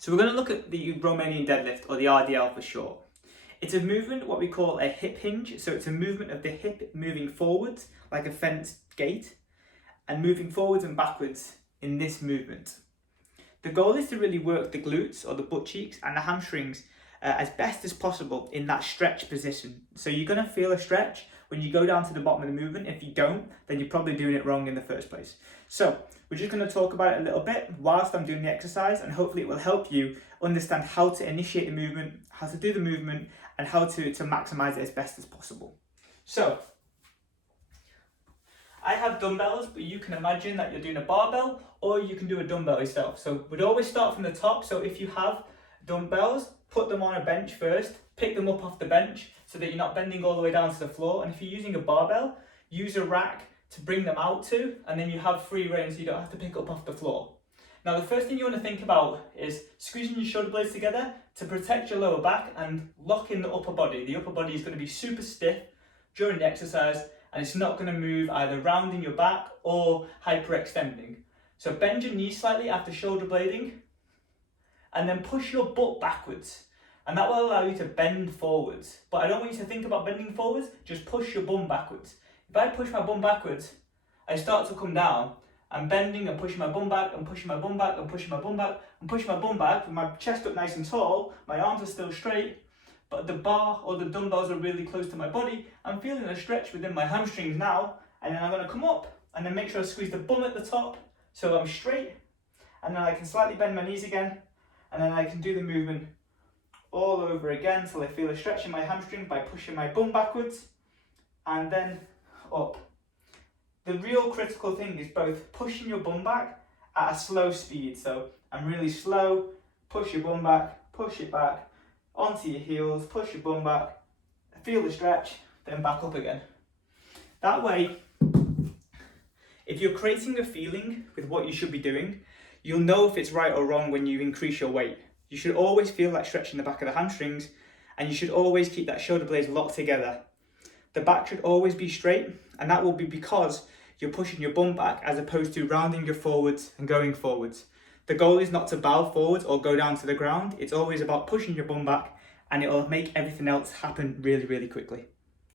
So we're going to look at the Romanian deadlift, or the RDL for short. It's a movement, what we call a hip hinge. So it's a movement of the hip moving forwards, like a fenced gate, and moving forwards and backwards in this movement. The goal is to really work the glutes, or the butt cheeks, and the hamstrings as best as possible in that stretch position. So you're going to feel a stretch when you go down to the bottom of the movement. If you don't, then you're probably doing it wrong in the first place. So we're just going to talk about it a little bit whilst I'm doing the exercise, and hopefully it will help you understand how to initiate the movement, how to do the movement, and how to maximize it as best as possible. So I have dumbbells, but you can imagine that you're doing a barbell, or you can do a dumbbell yourself. So we'd always start from the top. So if you have dumbbells, put them on a bench first, pick them up off the bench so that you're not bending all the way down to the floor. And if you're using a barbell, use a rack to bring them out to, and then you have free rein so you don't have to pick up off the floor. Now the first thing you want to think about is squeezing your shoulder blades together to protect your lower back and lock in the upper body. The upper body is going to be super stiff during the exercise, and it's not going to move either rounding your back or hyperextending. So bend your knees slightly after shoulder blading, and then push your butt backwards. And that will allow you to bend forwards. But I don't want you to think about bending forwards, just push your bum backwards. If I push my bum backwards, I start to come down. I'm bending and pushing my bum back and pushing my bum back and pushing my bum back and pushing my bum back with my chest up nice and tall, my arms are still straight, but the bar or the dumbbells are really close to my body. I'm feeling a stretch within my hamstrings now, and then I'm going to come up and then make sure I squeeze the bum at the top so I'm straight, and then I can slightly bend my knees again, and then I can do the movement all over again till I feel a stretch in my hamstring by pushing my bum backwards and then up. The real critical thing is both pushing your bum back at a slow speed. So I'm really slow, push your bum back, push it back, onto your heels, push your bum back, feel the stretch, then back up again. That way, if you're creating a feeling with what you should be doing, you'll know if it's right or wrong when you increase your weight. You should always feel that stretch in the back of the hamstrings, and you should always keep that shoulder blades locked together. The back should always be straight, and that will be because you're pushing your bum back as opposed to rounding your forwards and going forwards. The goal is not to bow forwards or go down to the ground. It's always about pushing your bum back, and it will make everything else happen really, really quickly.